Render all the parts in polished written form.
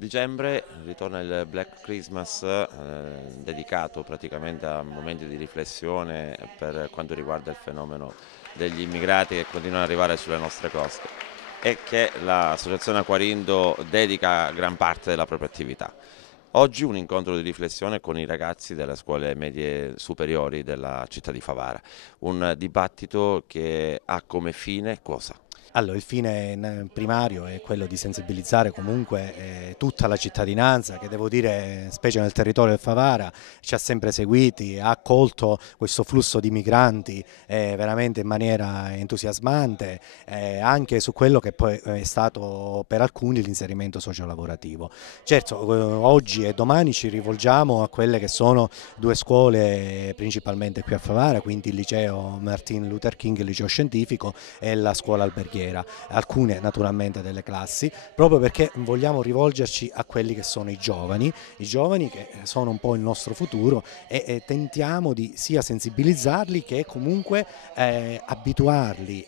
Dicembre ritorna il Black Christmas, dedicato praticamente a momenti di riflessione per quanto riguarda il fenomeno degli immigrati che continuano ad arrivare sulle nostre coste e che l'associazione Aquarindo dedica gran parte della propria attività. Oggi un incontro di riflessione con i ragazzi delle scuole medie superiori della città di Favara, un dibattito che ha come fine cosa? Allora, il fine primario è quello di sensibilizzare comunque tutta la cittadinanza che devo dire, specie nel territorio del Favara, ci ha sempre seguiti, ha accolto questo flusso di migranti veramente in maniera entusiasmante, anche su quello che poi è stato per alcuni l'inserimento sociolavorativo. Certo, oggi e domani ci rivolgiamo a quelle che sono due scuole principalmente qui a Favara, quindi il liceo Martin Luther King, il liceo scientifico e la scuola alberghiera, alcune naturalmente delle classi, proprio perché vogliamo rivolgerci a quelli che sono i giovani che sono un po' il nostro futuro e tentiamo di sia sensibilizzarli che comunque abituarli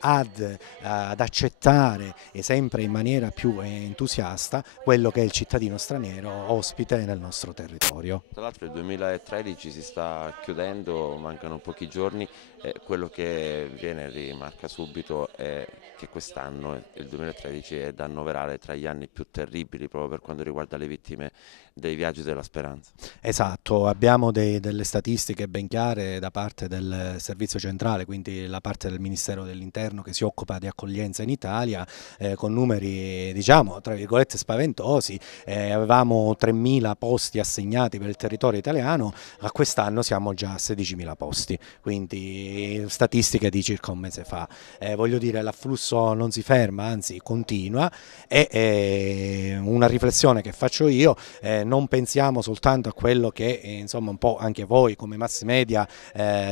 ad accettare sempre in maniera più entusiasta quello che è il cittadino straniero ospite nel nostro territorio. Tra l'altro il 2013 si sta chiudendo, mancano pochi giorni e quello che viene rimarca subito è che quest'anno, il 2013, è da annoverare tra gli anni più terribili proprio per quanto riguarda le vittime dei viaggi della speranza. Esatto, abbiamo delle statistiche ben chiare da parte del servizio centrale, quindi la parte del Ministero dell'Interno che si occupa di accoglienza in Italia, con numeri diciamo tra virgolette spaventosi. Avevamo 3.000 posti assegnati per il territorio italiano, a quest'anno siamo già a 16.000 posti, quindi statistiche di circa un mese fa. Voglio dire, l'afflusso non si ferma, anzi continua e una riflessione che faccio io, non pensiamo soltanto a quello che insomma un po' anche voi come mass media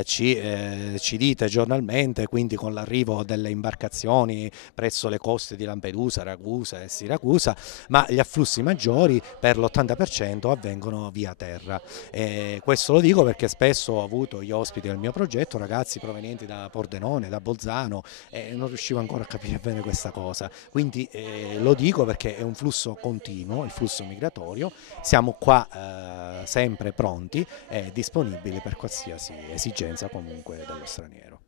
ci dite giornalmente, quindi con l'arrivo delle imbarcazioni presso le coste di Lampedusa, Ragusa e Siracusa, ma gli afflussi maggiori per l'80% avvengono via terra. Questo lo dico perché spesso ho avuto gli ospiti del mio progetto, ragazzi provenienti da Pordenone, da Bolzano, e non riuscivo ancora a capire bene questa cosa. Quindi lo dico perché è un flusso continuo, il flusso migratorio. Siamo qua sempre pronti e disponibili per qualsiasi esigenza comunque dello straniero.